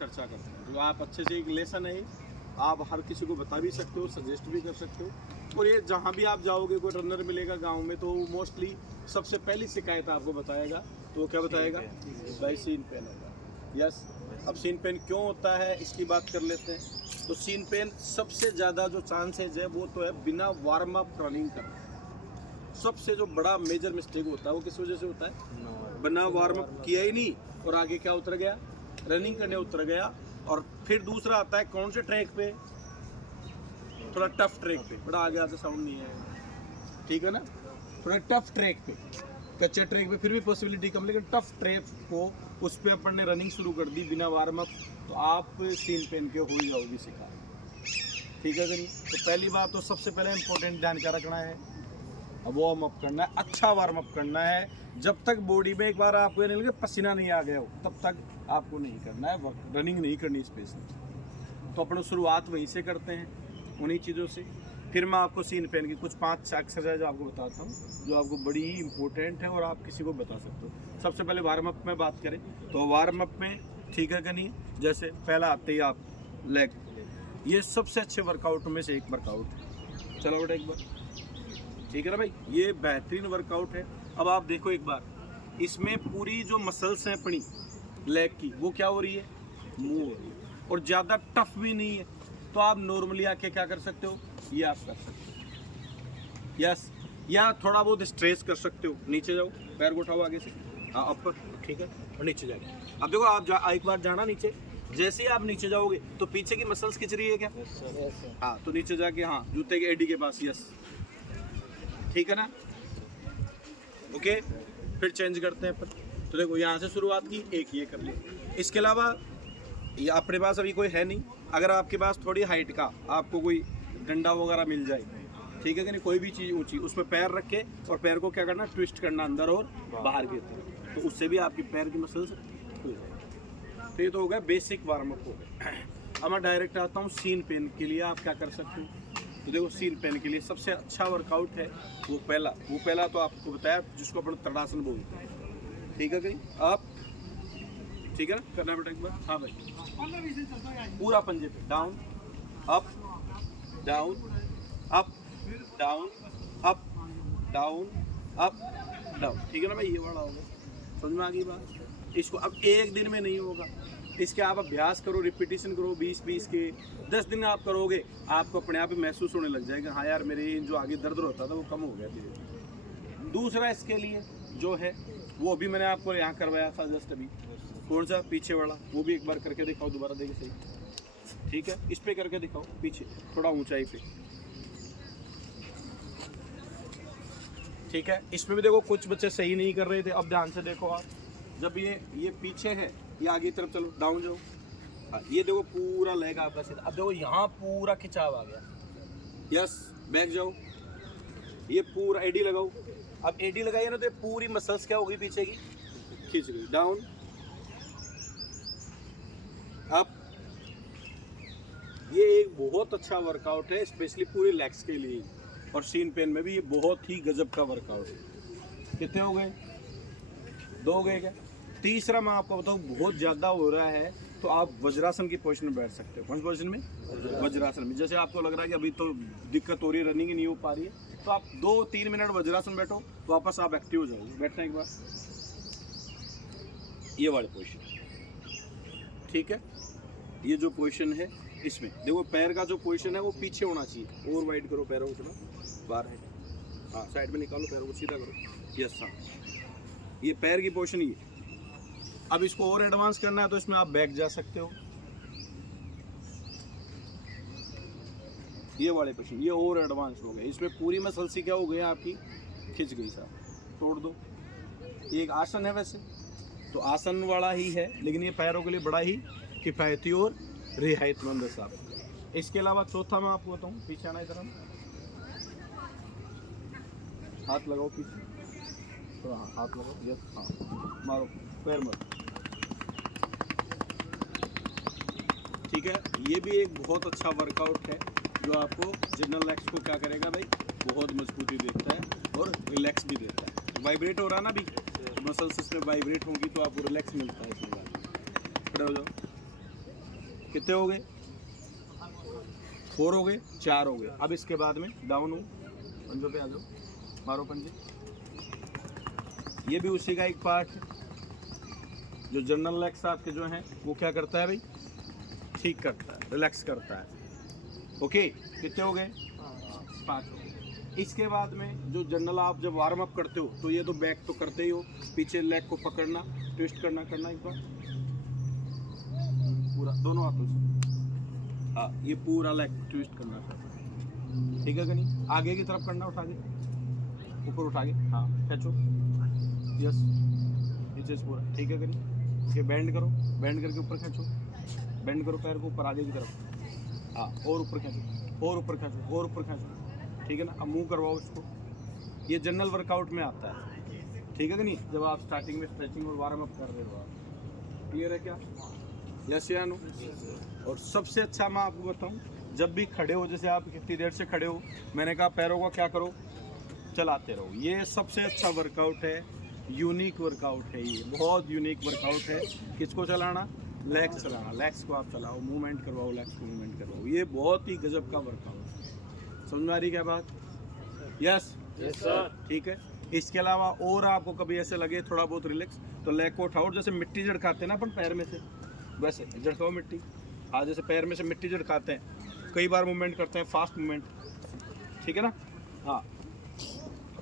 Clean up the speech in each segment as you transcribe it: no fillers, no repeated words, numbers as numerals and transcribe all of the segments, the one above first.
चर्चा करते हैं। तो आप अच्छे से एक लेसन है, आप हर किसी को बता भी सकते हो, सजेस्ट भी कर सकते हो। और ये जहाँ भी आप जाओगे कोई रनर मिलेगा गांव में तो मोस्टली सबसे पहली शिकायत आपको बताएगा, तो वो क्या बताएगा भाई सीन पेन होगा। यस, अब सीन पेन क्यों होता है इसकी बात कर लेते हैं। तो सीन पेन सबसे ज़्यादा जो चांसेज है वो तो है बिना वार्म अप रनिंग करना। सबसे जो बड़ा मेजर मिस्टेक होता है वो किस वजह से होता है, बिना वार्म अप किया ही नहीं और आगे क्या उतर गया, रनिंग करने उतर गया। और फिर दूसरा आता है कौन से ट्रैक पे, थोड़ा टफ ट्रैक पे, बड़ा आगे आते साउंड नहीं है, ठीक है ना, थोड़ा टफ ट्रैक पे, कच्चे ट्रैक पे फिर भी पॉसिबिलिटी कम, लेकिन टफ ट्रैक को उस पर अपन ने रनिंग शुरू कर दी बिना वार्म अप, तो आप सीन पेन के हो जाओगी शिकार, ठीक है कि नहीं। तो पहली बात तो सबसे पहले इंपॉर्टेंट ध्यान क्या रखना है, वार्म अप करना है, अच्छा वार्म अप करना है। जब तक बॉडी में एक बार आपको ये नहीं लगे पसीना नहीं आ गया हो तब तक आपको नहीं करना है, रनिंग नहीं करनी स्पेशली। तो अपन शुरुआत वहीं से करते हैं, उन्हीं चीज़ों से। फिर मैं आपको सीन पेन की कुछ 5 एक्सरसाइज आपको बताता हूँ जो आपको बड़ी ही इंपॉर्टेंट है और आप किसी को बता सकते हो। सबसे पहले वार्म अप में बात करें तो वार्म अप में, ठीक है कि नहीं, जैसे पहला आते ही आप लेग, ये सबसे अच्छे वर्कआउट में से एक वर्कआउट। चलो बेटा एक बार, ठीक है ना भाई, ये बेहतरीन वर्कआउट है। अब आप देखो एक बार, इसमें पूरी जो मसल्स हैं अपनी लेग की वो क्या हो रही है, मूव हो रही है, और ज़्यादा टफ भी नहीं है। तो आप नॉर्मली आके क्या कर सकते हो, ये आप कर सकते हो। यस, या थोड़ा बहुत स्ट्रेच कर सकते हो, नीचे जाओ, पैर को उठाओ आगे से, हाँ अपर, ठीक है, और नीचे जाएगा। अब देखो आप एक बार जाना नीचे, जैसे ही आप नीचे जाओगे तो पीछे की मसल्स खिंच रही है क्या, हाँ, तो नीचे जाके हाँ जूते के एडी के पास, यस, ठीक है ना, ओके। फिर चेंज करते हैं अपन। तो देखो यहाँ से शुरुआत की, एक ये कर लिया। इसके अलावा ये अपने पास अभी कोई है नहीं, अगर आपके पास थोड़ी हाइट का आपको कोई डंडा वगैरह मिल जाए, ठीक है कि नहीं, कोई भी चीज़ ऊंची, उसमें पैर रख के और पैर को क्या करना, ट्विस्ट करना अंदर और बाहर की तरफ, तो उससे भी आपकी पैर की मसल्स खुल जाएगी। तो ये तो हो गया बेसिक वार्म अप हो गया। अब मैं डायरेक्ट आता हूँ सीन पेन के लिए आप क्या कर सकते हो। तो देखो सीन पेन के लिए सबसे अच्छा वर्कआउट है वो पहला तो आपको बताया जिसको अपन तड़ासन बोलते हैं, ठीक है कहीं आप, ठीक है ना, करना बेटा एक बार, हाँ भाई, पूरा पंजे पे, down up down up down up down up down, ठीक है ना भाई, ये वाला होगा, समझ में आ गई बात। इसको अब एक दिन में नहीं होगा, इसके आप अभ्यास करो, रिपीटिशन करो, 20-20 के 10 दिन आप करोगे, आपको अपने आप ही महसूस होने लग जाएगा, हाँ यार मेरे जो आगे दर्द होता था वो कम हो गया धीरे। दूसरा इसके लिए जो है वो भी मैंने आपको यहाँ करवाया था जस्ट अभी, कौन सा, पीछे वाला, वो भी एक बार करके दिखाओ, दोबारा देखिए सही, ठीक है, इस पे करके दिखाओ, पीछे थोड़ा ऊंचाई पे, ठीक है। इसमें भी देखो कुछ बच्चे सही नहीं कर रहे थे, अब ध्यान से देखो आप, जब ये पीछे है, ये आगे तरफ चलो, डाउन जाओ, हाँ, ये देखो पूरा लेग आपका सीधा, अब देखो यहाँ पूरा खिंचाव आ गया, यस, बैक जाओ, ये पूरा एडी लगाओ, अब एडी लगाइए ना तो ये पूरी मसल्स क्या होगी पीछे की, खींच गई, डाउन अप। ये एक बहुत अच्छा वर्कआउट है स्पेशली पूरी लेग्स के लिए, और सीन पेन में भी ये बहुत ही गजब का वर्कआउट है। कितने हो गए, 2 हो गए क्या। तीसरा मैं आपको बताऊँ बहुत ज़्यादा हो रहा है तो आप वज्रासन की पोजीशन में बैठ सकते हो। कौन सी पोजीशन में, वज्रासन में। जैसे आपको लग रहा है कि अभी तो दिक्कत हो रही है, रनिंग ही नहीं हो पा रही है, तो आप 2-3 मिनट वज्रासन बैठो, वापस आप एक्टिव हो जाओगे। बैठना एक बार, ये वाली पोजीशन, ठीक है। ये जो पोजीशन है इसमें देखो पैर का जो पोजीशन है वो पीछे होना चाहिए, और वाइड करो पैरों को, थोड़ा बाहर है, हाँ साइड में निकालो, पैरों को सीधा करो, यस, हाँ, ये पैर की पोजीशन ये। अब इसको और एडवांस करना है तो इसमें आप बैक जा सकते हो, ये वाले पोजीशन, ये और एडवांस हो गए, इसमें पूरी मसल्स क्या हो गई आपकी, खिंच गई, साहब तोड़ दो। ये एक आसन है वैसे तो आसन वाला ही है, लेकिन ये पैरों के लिए बड़ा ही किफ़ायती और रियायतमंद है साहब। इसके अलावा चौथा मैं आपको बताऊँ, पीछे आना इधर, हाथ लगाओ पीछे, तो हाँ हाथ लगाओ, यस, हाँ मारो, पैर मारो, ठीक है। ये भी एक बहुत अच्छा वर्कआउट है जो आपको जनरल लेग्स को क्या करेगा भाई, बहुत मजबूती देता है और रिलैक्स भी देता है। वाइब्रेट हो रहा ना भी, मसल्स इसमें वाइब्रेट होंगी तो आपको रिलैक्स मिलता है इसमें। खड़े हो जाओ, कितने हो गए? 4 हो गए, 4 हो गए। अब इसके बाद में डाउन हो, पंजों पे आ जाओ, मारो पंजे। ये भी उसी का एक पार्ट है। जो जनरल लेग्स आपके जो हैं वो क्या करता है भाई? ठीक करता है, रिलैक्स करता है। ओके, कितने हो गए? 5 हो गए। इसके बाद में जो जनरल आप जब वार्म अप करते हो तो ये तो बैक तो करते ही हो, पीछे लेग को पकड़ना, ट्विस्ट करना एक बार पूरा दोनों हाथों से। हाँ, ये पूरा लेग ट्विस्ट करना है, ठीक है कि नहीं? आगे की तरफ करना, उठा के ऊपर, उठा के, हाँ खींचो, यस, नीचे से पूरा, ठीक है कि नहीं? इसके बेंड करो, बेंड करके ऊपर खींचो, बेंड करो पैर को ऊपर आगे की तरफ, हाँ, और ऊपर खींचो, और ऊपर खींचो, और ऊपर खींचो, ठीक है ना? अब मूव करवाओ इसको। ये जनरल वर्कआउट में आता है, ठीक है कि नहीं? जब आप स्टार्टिंग में स्ट्रेचिंग और वार्म अप कर रहे हो आप। क्लियर है क्या? यस या नो? और सबसे अच्छा मैं आपको बताऊं, जब भी खड़े हो, जैसे आप कितनी देर से खड़े हो, मैंने कहा पैरों को क्या करो? चलाते रहो। ये सबसे अच्छा वर्कआउट है, यूनिक वर्कआउट है, ये बहुत यूनिक वर्कआउट है। किसको चलाना? लेग्स चलाना। लेग्स को आप चलाओ, मूवमेंट करवाओ, लेग्स को मूवमेंट करवाओ। ये बहुत ही गजब का वर्कआउट है। समझ में आ रही क्या बात? Yes sir. ठीक है। इसके अलावा और आपको कभी ऐसे लगे थोड़ा बहुत रिलैक्स, तो लेग को उठाओ, जैसे मिट्टी झड़काते हैं ना अपन पैर में से, वैसे झड़काओ मिट्टी। हाँ, जैसे पैर में से मिट्टी झड़काते हैं, कई बार मूवमेंट करते हैं, फास्ट मूवमेंट, ठीक है ना? हाँ,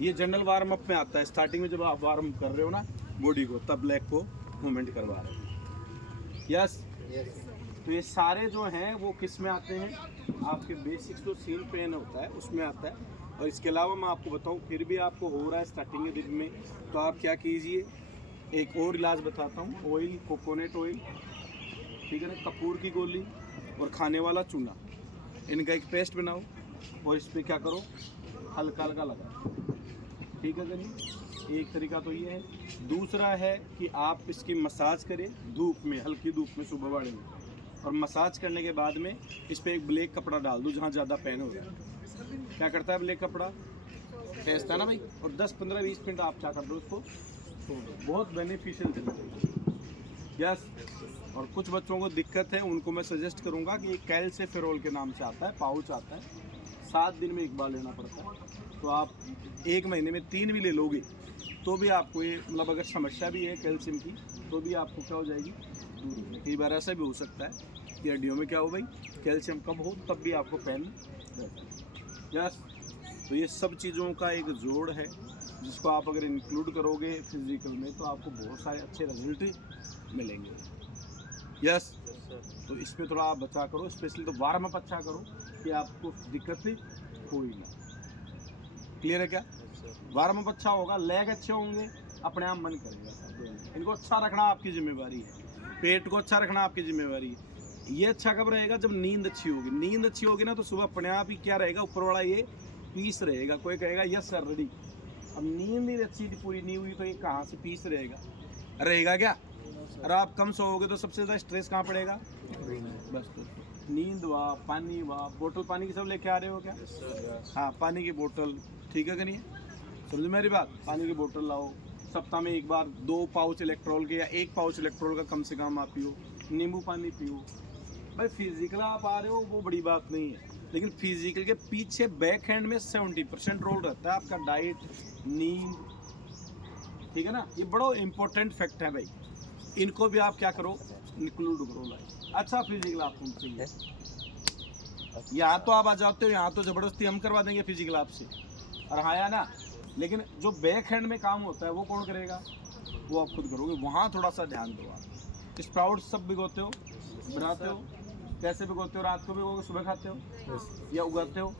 ये जनरल वार्म अप में आता है। स्टार्टिंग में जब आप वार्म कर रहे हो ना बॉडी को, तब लेग को मूवमेंट करवा रहे हो। यस। तो ये सारे जो हैं वो किस में आते हैं? आपके बेसिक्स जो सीन पेन होता है उसमें आता है। और इसके अलावा मैं आपको बताऊं, फिर भी आपको हो रहा है स्टार्टिंग के दिन में, तो आप क्या कीजिए, एक और इलाज बताता हूँ। ऑयल, कोकोनट ऑयल, ठीक है ना, कपूर की गोली और खाने वाला चूना, इनका एक पेस्ट बनाओ और इस पर क्या करो, हल्का हल्का लगाओ, ठीक है नहीं? एक तरीका तो ये है। दूसरा है कि आप इसकी मसाज करें धूप में, हल्की धूप में, सुबह वाले में, और मसाज करने के बाद में इस पर एक ब्लैक कपड़ा डाल दो जहाँ ज़्यादा पेन हो रहा है। क्या करता है ब्लैक कपड़ा? टेस्ट है ना भाई। और 10-15-20 मिनट आप क्या कर दो, उसको छोड़ दो। बहुत बेनिफिशियल है। यस। और कुछ बच्चों को दिक्कत है, उनको मैं सजेस्ट करूंगा कि कैल्सिफेरोल के नाम से आता है, पाउच आता है, 7 दिन में एक बार लेना पड़ता है। तो आप 1 महीने में 3 भी ले लोगे तो भी आपको ये, मतलब अगर समस्या भी है कैल्शियम की, तो भी आपको क्या हो जाएगी, दूर। कई बार ऐसा भी हो सकता है कि हड्डियों में क्या हो भाई, कैल्शियम कम हो, तब भी आपको पेन रहता है। यस। तो ये सब चीज़ों का एक जोड़ है, जिसको आप अगर इंक्लूड करोगे फिजिकल में, तो आपको बहुत सारे अच्छे रिजल्ट मिलेंगे। यस। तो इस पर थोड़ा आप बचा करो, स्पेशली तो वार्म अप अच्छा करो कि आपको दिक्कत ही कोई ना। क्लियर है क्या? वार्म अप अच्छा होगा, लेग अच्छे होंगे, अपने आप मन करेगा सब। इनको अच्छा रखना आपकी जिम्मेवारी है, पेट को अच्छा रखना आपकी जिम्मेवारी है। ये अच्छा कब रहेगा? जब नींद अच्छी होगी। नींद अच्छी होगी ना, तो सुबह अपने आप ही क्या रहेगा, ऊपर वाला ये पीस रहेगा। कोई कहेगा यस सर रेडी। अब नींद ही अच्छी पूरी नहीं हुई तो ये कहाँ से पीस रहेगा क्या? और आप कम सोओगे तो सबसे ज़्यादा स्ट्रेस कहाँ पड़ेगा? बस तो नींद वा, पानी वा, बोतल पानी की सब लेके आ रहे हो क्या? हाँ, पानी की बोतल, ठीक है कि नहीं? समझ मेरी बात? पानी की बोतल लाओ, सप्ताह में एक बार 2 पाउच इलेक्ट्रोल के या 1 पाउच इलेक्ट्रोल का कम से कम आप पियो। नींबू पानी पियो भाई। फिजिकल आप आ रहे हो वो बड़ी बात नहीं है, लेकिन फिजिकल के पीछे बैक हैंड में 70% रोल रहता है आपका डाइट, नींद, ठीक है ना? ये बड़ा इंपॉर्टेंट फैक्ट है भाई। इनको भी आप क्या करो, इंक्लूड करो लाइफ। अच्छा फिजिकल आपको चाहिए, यहाँ तो आप आ जाते हो, यहाँ तो ज़बरदस्ती हम करवा देंगे फिजिकल आपसे, और हाँ या ना? लेकिन जो बैक हैंड में काम होता है वो कौन करेगा? वो आप खुद करोगे। वहाँ थोड़ा सा ध्यान दो आप। स्प्राउट सब भिगोते हो, बनाते हो, कैसे भिगोते हो? रात को भिगोगे, सुबह खाते हो या उगाते हो?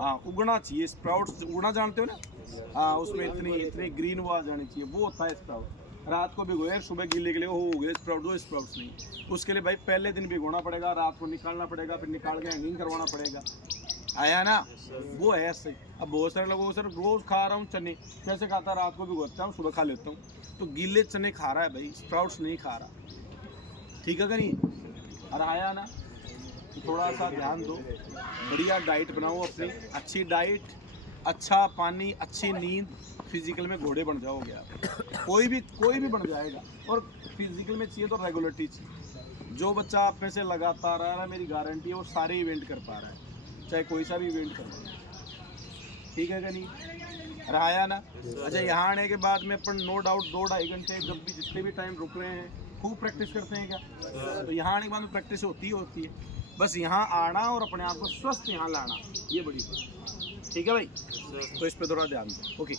हाँ, उगना चाहिए स्प्राउट्स। उगना जानते हो ना? हाँ, उसमें इतनी ग्रीन वो आ जानी चाहिए, वो होता है स्प्राउट। रात को भिगोए, सुबह गीले गीले हो गए स्प्राउट, वो स्प्राउट्स नहीं। उसके लिए भाई पहले दिन भिगोना पड़ेगा, रात को निकालना पड़ेगा, फिर निकाल के हैंगिंग करवाना पड़ेगा। आया ना? वो है ऐसे। अब बहुत सारे लोगों सर रोज़ खा रहा हूँ चने, कैसे खाता? रात को भिगोता हूँ, सुबह खा लेता हूँ। तो गीले चने खा रहा है भाई, स्प्राउट्स नहीं खा रहा, ठीक है कि नहीं? और आया ना? तो थोड़ा सा ध्यान दो, बढ़िया डाइट बनाओ अपनी, अच्छी डाइट, अच्छा पानी, अच्छी नींद। फिजिकल में घोड़े बन जाओगे आप, कोई भी बन जाएगा। और फिजिकल में चाहिए तो रेगुलरिटी चाहिए। जो बच्चा आप में से लगातार आ रहा है, मेरी गारंटी है वो सारे इवेंट कर पा रहा है, चाहे कोई सा भी इवेंट कर पा रहा है। ठीक है क्या नहीं रहा ना? अच्छा, यहाँ आने के बाद में अपन नो डाउट 2-2.5 घंटे जब भी जितने भी टाइम रुक रहे हैं खूब प्रैक्टिस करते हैं क्या? तो यहाँ आने के बाद में प्रैक्टिस होती है। बस यहाँ आना और अपने आप को स्वस्थ यहाँ लाना, ये बड़ी बात। ठीक है भाई, तो इस पर थोड़ा ध्यान दें। ओके।